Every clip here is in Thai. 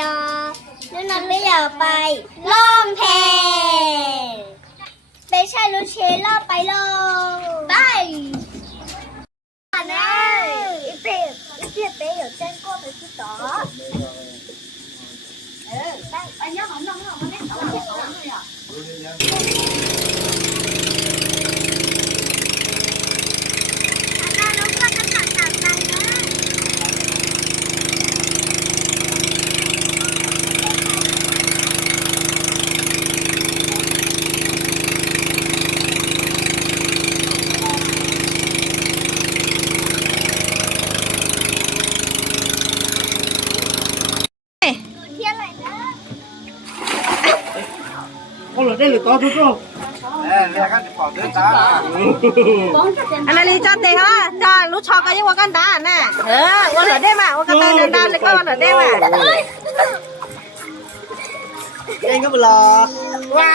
ยอแล้วนักเรียนไปล่องแพไปใช้รถเชลล่อไปลงไปนะอีเปียเป๊ะ有见过的知道哎呀好弄我那搞了呀我来这里打出走。哎，你看你跑得打。อันนั้นลีจ้าเตะฮะจ้ารู้ชอกันยังว่ากันด่าน่ะวันเหลือได้มาว่ากันด่าเลยก็วันเหลือได้มาเองก็ไม่รอว้า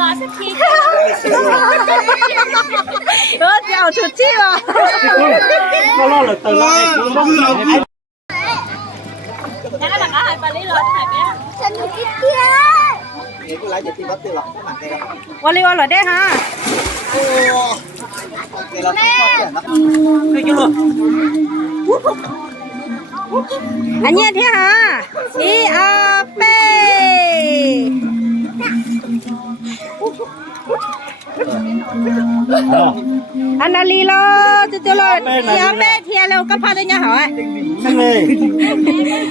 ร อสักที จะเอาชุดที่วะ ก็รอเลยตื่นแล้วงั้นหลังอาหารปารีสรถถ่ายไหม ฉันคิดเพี้ย นี่กูไล่จะตีรถตีหรอกข้างหลังเลยครับ วันลีวันเหลือได้ฮะ โอ้เดี๋ยวเราต้องชอบเปลี่ยนนะ ไม่กินหรอ อันนี้ที่ฮะอีอาเป้อันนั้นลีโลจะเลยอีอาเป้เทียเราก็พาได้ยังเหรอ นั่นเลย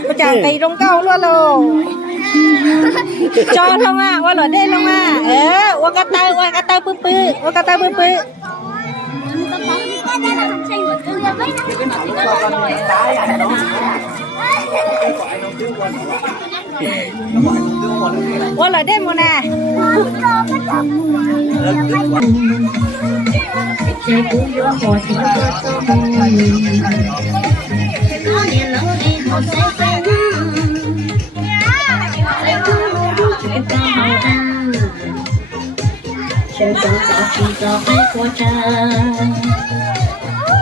ก็จะตีตรงเก้าล้วนโลจอลงอ่ะว่าเหลือได้ลงอ่ะว่ากระต่ายปื้อว่ากระต่ายปื้อว่าเหลือได้หมดนะ谁早早知道爱过着，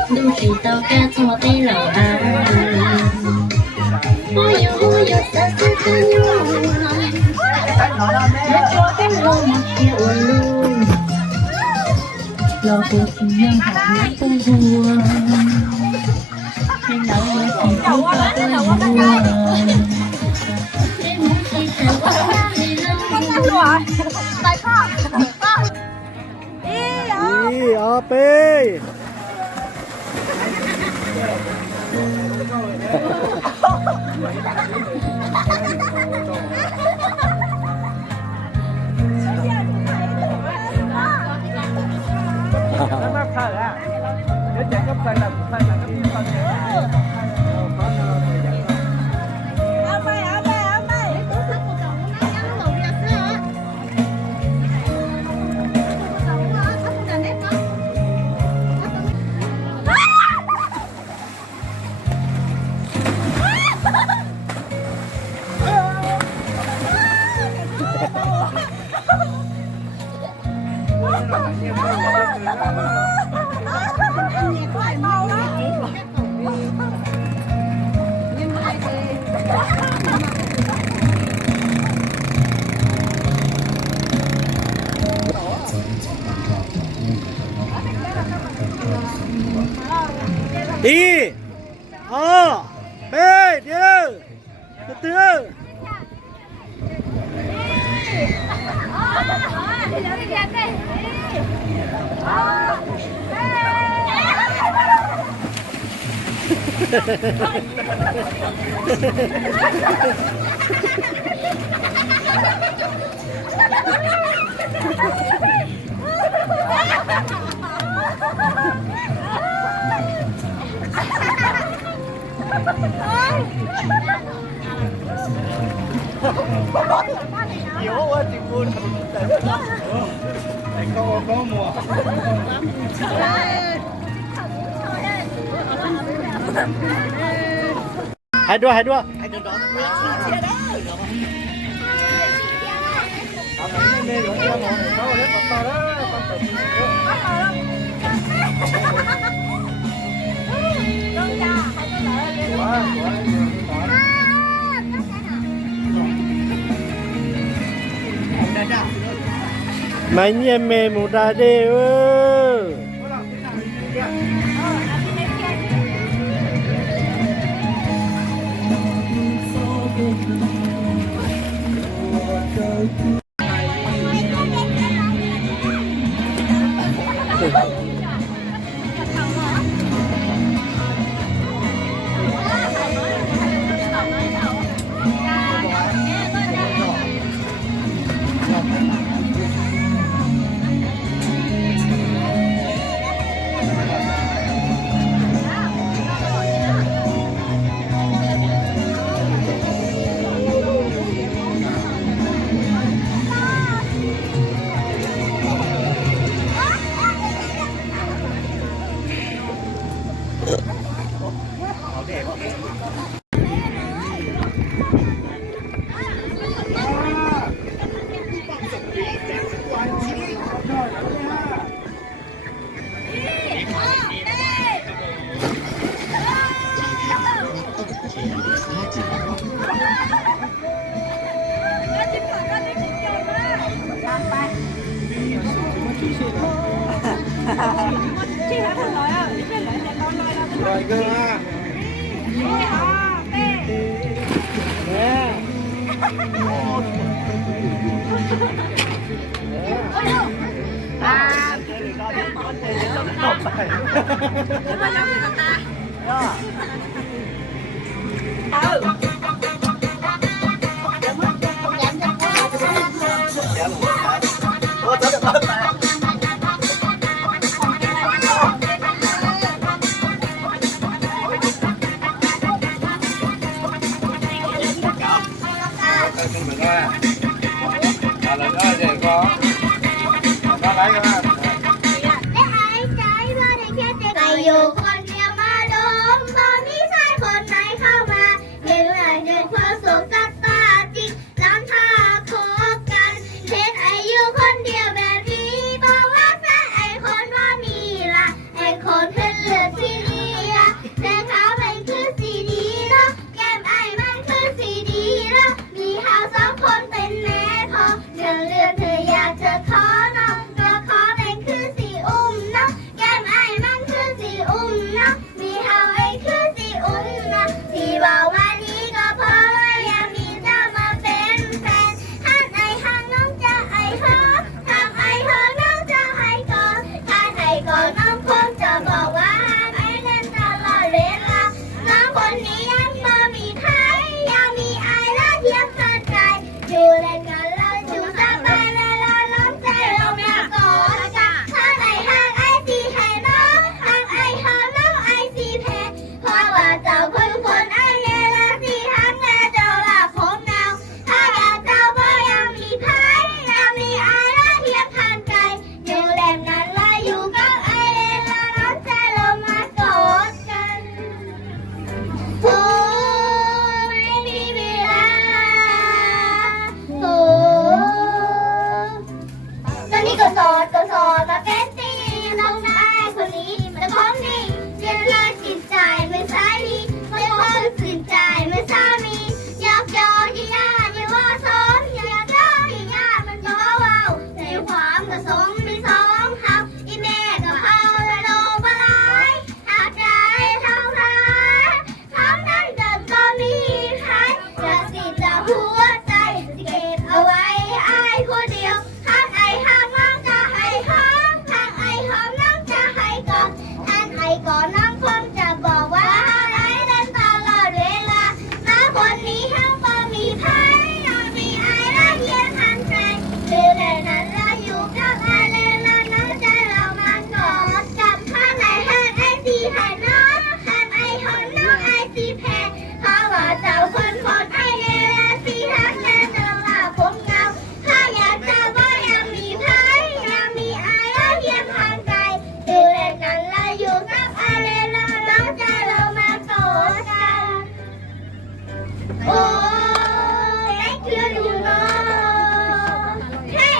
都知道该错的老安。忽悠忽悠三三三哟，那就跟我们学问路，老虎心样好难不过，还老我心不高的我。อีอาเป้อีอาเป้เดี๋ยวตื่น有我进步，哎，高我高么？还多还多，还多多。Mai nhẹ mẹ một đà đê ơ. Rồi cơ ha.อยู่คนเดียวมาดมตอนนี้ใช่คนไหนเข้ามาเห็นอะไรเดินความสุขกับตาจริงน้ำท่าคบกันเห็นไออยู่คนเดียวแบบนี้บอกว่าแค่ไอคนว่ามีละไอคนเป็นเลือดสีดีละแต่เขาเป็นคือสีดีเนาะแก้มไอมันคือสีดีเนาะมีเขาสองคนเป็นแม่พอเธอเลือกเธออยากจะขอน้องก็ขอเป็นคือสีอุ้มเนาะแก้มไอมันคือสีอุ้มเนาะมีเขาไอคือสีอุ้มเนาะที่บอกว่านี้ก็เพราะว่าอยากมีเจ้ามาเป็นแฟนหันไอหันน้องจะไอเธอทำไอเธอน้องจะไอก่อนถ้าไอก่อนน้องคงจะบอกว่าไอเล่นตลอดเวลาน้องคนนี้ยังบ่มีใครยังมีไอและเทียบขาดใจอยู่เล่นกันแล้วอยู่สบายแล้วล้อมใจเราไม่ก่อนจ้ะถ้าไอหันไอสีให้น้องหันไอหันน้องไอสีแพ้เพราะว่าเจ้าคนไอเยละสีหันแม่เจ้าละผมเงาถ้าอยากเจ้าบ่ยังมีไผยังมีไอและเทียบขาดใจอยู่เล่นกันแล้วอยู่กับไอแล้วล้อมใจเรามากอดกันโอ้ไม่มีเวลาโอ้ตอนนี้ก็โสดมาเป็นตีน้องนายคนนี้แต่ของนี่เรียนเลยจิตใจไม่ใช่ดีไม่พอจิตใจไม่สามีอยากยอที่ยาอย่าว่าสมอยากยอที่ยามันก็ว้าวในความกระสมมีสองหักอีแม่ก็เอาและโลบลายหากใจเท่าไรคำนั้นเดินก็มีใครอยากสิจะหัวใจจะเก็บเอาไว้ไอ้คนเดียวหากไอ้หากน้องจะให้หอมหากไอ้หอมน้องจะให้กอดท่านไอ้ก่อนน้องคงจะบอกว่าไอ้เดินตลอดเวลาน้าคนนี้ทั้งบ่มีใครยังมีไอ้และเยียงหันใจคือแต่นั้นเราอยู่กับไอ้เลยแล้วน้องใจเรามากอดกับข้างในหากไอ้สีให้น้องหากไอ้หอมน้องไอ้สีแพ้เพราะว่าเจ้าคนไอ้เลยและสีหักและเจ้าละผมเงาถ้าอยากจะบ่ยังมีไผยังมีไอ้และเยียงหันใจคือแต่นั้นเราอยู่กับไอ้เลยแล้วน้องใจเรามากอดกัน โอ้ยเชื่ออยู่เนาะเฮ้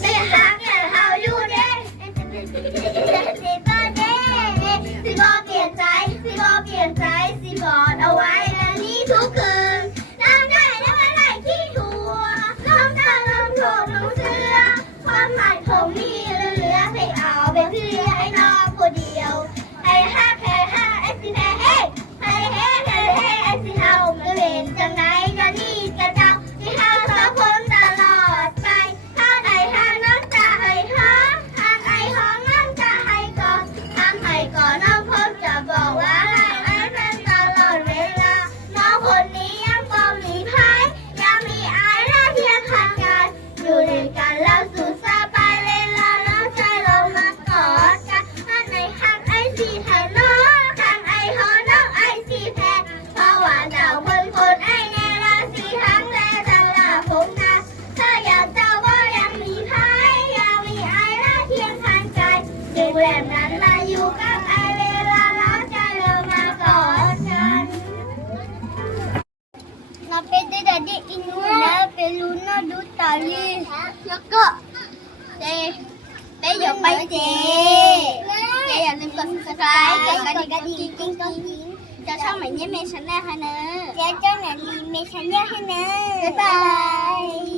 ไม่หักอย่าเฮาอยู่เด้สิบ่เด้สิบ่เปลี่ยนใจสิบ่เปลี่ยนใจสิกอดเอาไว้และนี้ทุกคืนน้ำได้แล้วอะไรที่ทัวน้ำตาเรา ดูต่อเลยแล้วก็เจอย่าไปเจอย่าลืมกด subscribe กดกระดิ่งกิ๊งจะช่องใหม่เนี่ยเมย์ชาแนลให้เนอะจะช่องไหนมีเมย์ชาแนลให้เนอะบ๊ายบาย